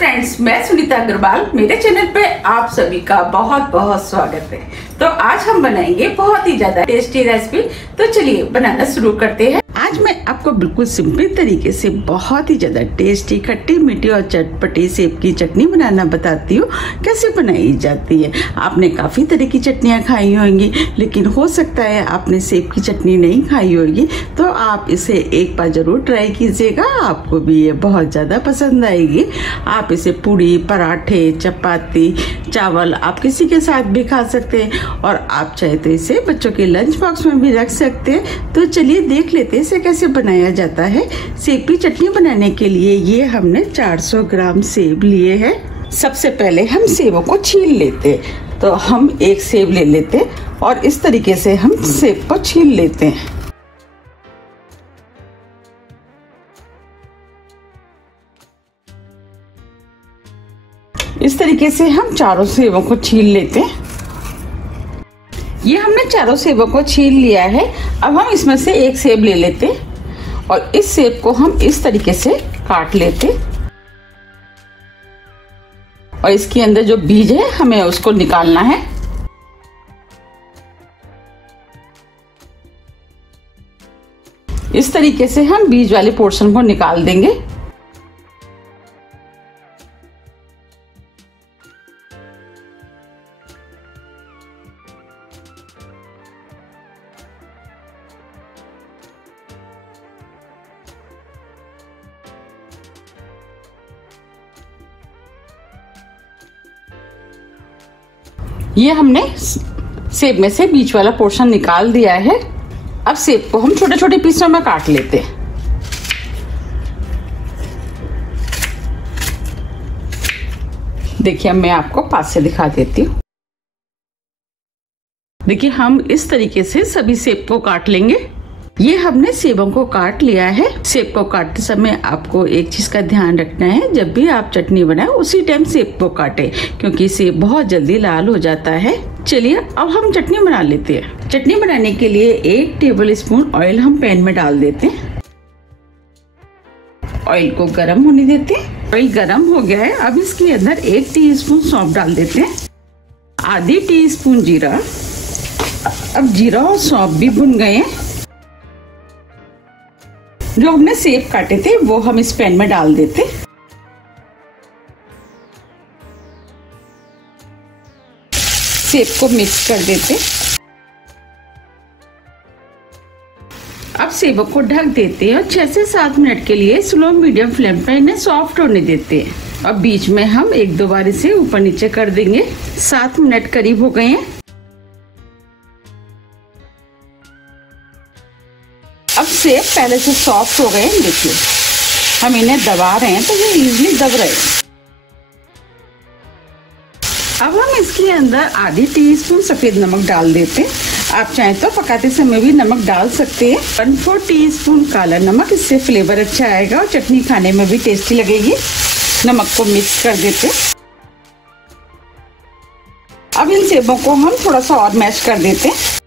Friends, मैं सुनीता अग्रवाल। मेरे channel पे आप सभी का बहुत बहुत स्वागत है। तो आज हम बनाएंगे बहुत ही ज्यादा टेस्टी रेसिपी। तो चलिए बनाना शुरू करते हैं। आज मैं आपको बिल्कुल सिंपल तरीके से बहुत ही ज्यादा टेस्टी खट्टी मीठी और चटपटी सेब की चटनी बनाना बताती हूँ। कैसे बनाई जाती है। आपने काफी तरह की चटनियाँ खाई होंगी, लेकिन हो सकता है आपने सेब की चटनी नहीं खाई होगी, तो आप इसे एक बार जरूर ट्राई कीजिएगा। आपको भी ये बहुत ज्यादा पसंद आएगी। आप इसे पूड़ी, पराठे, चपाती, चावल आप किसी के साथ भी खा सकते हैं, और आप चाहे तो इसे बच्चों के लंच बॉक्स में भी रख सकते हैं। तो चलिए देख लेते हैं इसे कैसे बनाया जाता है। सेब की चटनी बनाने के लिए ये हमने 400 ग्राम सेब लिए हैं। सबसे पहले हम सेबों को छील लेते हैं। तो हम एक सेब ले लेते हैं और इस तरीके से हम सेब को छील लेते हैं। इस तरीके से हम चारों सेबों को छील लेते हैं। ये हमने चारों सेबों को छील लिया है। अब हम इसमें से एक सेब ले लेते हैं और इस सेब को हम इस तरीके से काट लेते हैं, और इसके अंदर जो बीज है हमें उसको निकालना है। इस तरीके से हम बीज वाले पोर्शन को निकाल देंगे। ये हमने सेब में से बीच वाला पोर्शन निकाल दिया है। अब सेब को हम छोटे छोटे पीसों में काट लेते हैं। देखिए, मैं आपको पास से दिखा देती हूँ। देखिए, हम इस तरीके से सभी सेब को काट लेंगे। ये हमने सेबों को काट लिया है। सेब को काटते समय आपको एक चीज का ध्यान रखना है, जब भी आप चटनी बनाएं उसी टाइम सेब को काटें, क्योंकि सेब बहुत जल्दी लाल हो जाता है। चलिए अब हम चटनी बना लेते हैं। चटनी बनाने के लिए 1 टेबल स्पून ऑयल हम पैन में डाल देते हैं। ऑयल को गर्म होने देते हैं। ऑयल गर्म हो गया है। अब इसके अंदर 1 टीस्पून सौंफ डाल देते हैं, आधी टीस्पून जीरा। अब जीरा और सौंफ भी भुन गए हैं। जो हमने सेब काटे थे वो हम इस पैन में डाल देते। सेब को मिक्स कर देते। अब सेबों को ढक देते हैं और 6 से 7 मिनट के लिए स्लो मीडियम फ्लेम पर इन्हें सॉफ्ट होने देते हैं। अब बीच में हम 1-2 बार इसे ऊपर नीचे कर देंगे। 7 मिनट करीब हो गए हैं। अब सेब पहले से सॉफ्ट हो गए हैं। देखिए, हम इन्हें दबा रहे हैं तो ये इजीली दब रहे हैं। अब हम इसके अंदर आधी टीस्पून सफेद नमक डाल देते हैं। आप चाहें तो पकाते समय भी नमक डाल सकते हैं। 1/4 टीस्पून काला नमक, इससे फ्लेवर अच्छा आएगा और चटनी खाने में भी टेस्टी लगेगी। नमक को मिक्स कर देते हैं। अब इन सेबों को हम थोड़ा सा और मैश कर देते हैं।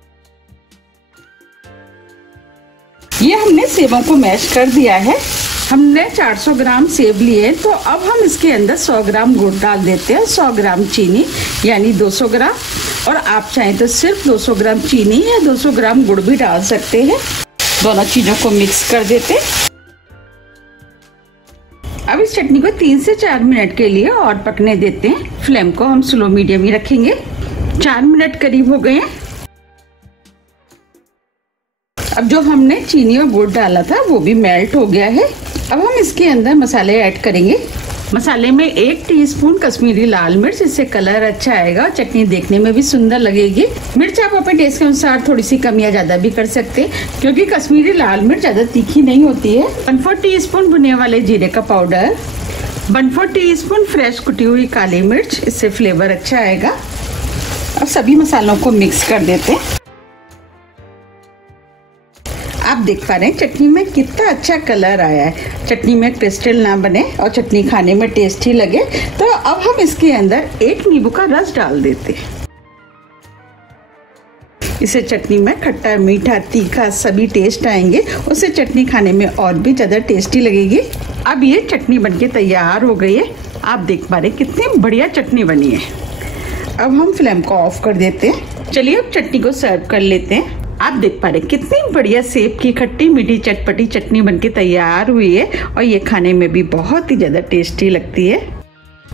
ये हमने सेबों को मैश कर दिया है। हमने 400 ग्राम सेब लिए, तो अब हम इसके अंदर 100 ग्राम गुड़ डाल देते हैं, 100 ग्राम चीनी यानी 200 ग्राम, और आप चाहें तो सिर्फ 200 ग्राम चीनी या 200 ग्राम गुड़ भी डाल सकते हैं। दोनों चीजों को मिक्स कर देते। अब इस चटनी को 3 से 4 मिनट के लिए और पकने देते हैं। फ्लेम को हम स्लो मीडियम ही रखेंगे। 4 मिनट करीब हो गए हैं। अब जो हमने चीनी और गुड़ डाला था वो भी मेल्ट हो गया है। अब हम इसके अंदर मसाले ऐड करेंगे। मसाले में 1 टीस्पून कश्मीरी लाल मिर्च, इससे कलर अच्छा आएगा, चटनी देखने में भी सुंदर लगेगी। मिर्च आप अपने टेस्ट के अनुसार थोड़ी सी कम या ज्यादा भी कर सकते हैं, क्योंकि कश्मीरी लाल मिर्च ज्यादा तीखी नहीं होती है। 1/4 टीस्पून भुने वाले जीरे का पाउडर, 1/4 टीस्पून फ्रेश कुटी हुई काली मिर्च, इससे फ्लेवर अच्छा आएगा। अब सभी मसालों को मिक्स कर देते हैं। आप देख पा रहे हैं चटनी में कितना अच्छा कलर आया है। चटनी में क्रिस्टल ना बने और चटनी खाने में टेस्टी लगे, तो अब हम इसके अंदर 1 नींबू का रस डाल देते हैं। इससे चटनी में खट्टा, मीठा, तीखा सभी टेस्ट आएंगे। उससे चटनी खाने में और भी ज़्यादा टेस्टी लगेगी। अब ये चटनी बनके तैयार हो गई है। आप देख पा रहे कितनी बढ़िया चटनी बनी है। अब हम फ्लेम को ऑफ कर देते हैं। चलिए अब चटनी को सर्व कर लेते हैं। आप देख पा रहे कितनी बढ़िया सेब की खट्टी मीठी चटपटी चटनी बनके तैयार हुई है और ये खाने में भी बहुत ही ज़्यादा टेस्टी लगती है।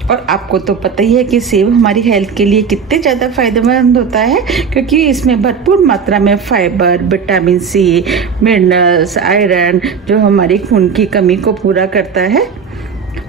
और आपको तो पता ही है कि सेब हमारी हेल्थ के लिए कितने ज़्यादा फायदेमंद होता है, क्योंकि इसमें भरपूर मात्रा में fibre, vitamin C, minerals, iron जो हमारी खून की कमी को पूरा करता है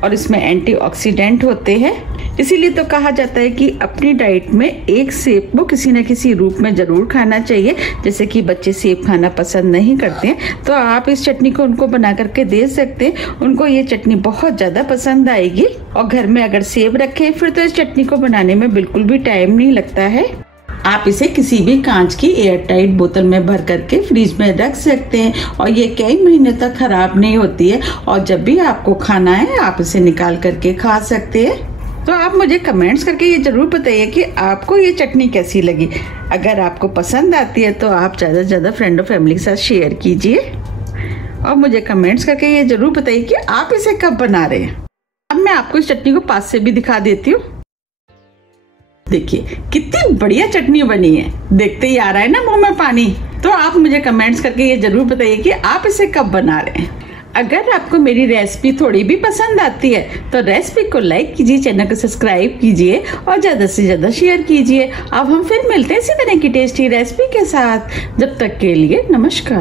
और इसमें एंटीऑक्सीडेंट होते हैं। इसीलिए तो कहा जाता है कि अपनी डाइट में एक सेब को किसी न किसी रूप में ज़रूर खाना चाहिए। जैसे कि बच्चे सेब खाना पसंद नहीं करते हैं तो आप इस चटनी को उनको बना करके दे सकते हैं, उनको ये चटनी बहुत ज़्यादा पसंद आएगी। और घर में अगर सेब रखें फिर तो इस चटनी को बनाने में बिल्कुल भी टाइम नहीं लगता है। आप इसे किसी भी कांच की एयर टाइट बोतल में भर करके फ्रिज में रख सकते हैं और ये कई महीने तक खराब नहीं होती है। और जब भी आपको खाना है आप इसे निकाल करके खा सकते हैं। तो आप मुझे कमेंट्स करके ये जरूर बताइए कि आपको ये चटनी कैसी लगी। अगर आपको पसंद आती है तो आप ज़्यादा से ज़्यादा फ्रेंड और फैमिली के साथ शेयर कीजिए और मुझे कमेंट्स करके ये जरूर बताइए कि आप इसे कब बना रहे हैं। अब मैं आपको इस चटनी को पास से भी दिखा देती हूँ। देखिए कितनी बढ़िया चटनी बनी है, देखते ही आ रहा है ना मुंह में पानी। तो आप मुझे कमेंट्स करके ये जरूर बताइए कि आप इसे कब बना रहे हैं। अगर आपको मेरी रेसिपी थोड़ी भी पसंद आती है तो रेसिपी को लाइक कीजिए, चैनल को सब्सक्राइब कीजिए और ज़्यादा से ज़्यादा शेयर कीजिए। अब हम फिर मिलते हैं इसी तरह की टेस्टी रेसिपी के साथ। जब तक के लिए नमस्कार।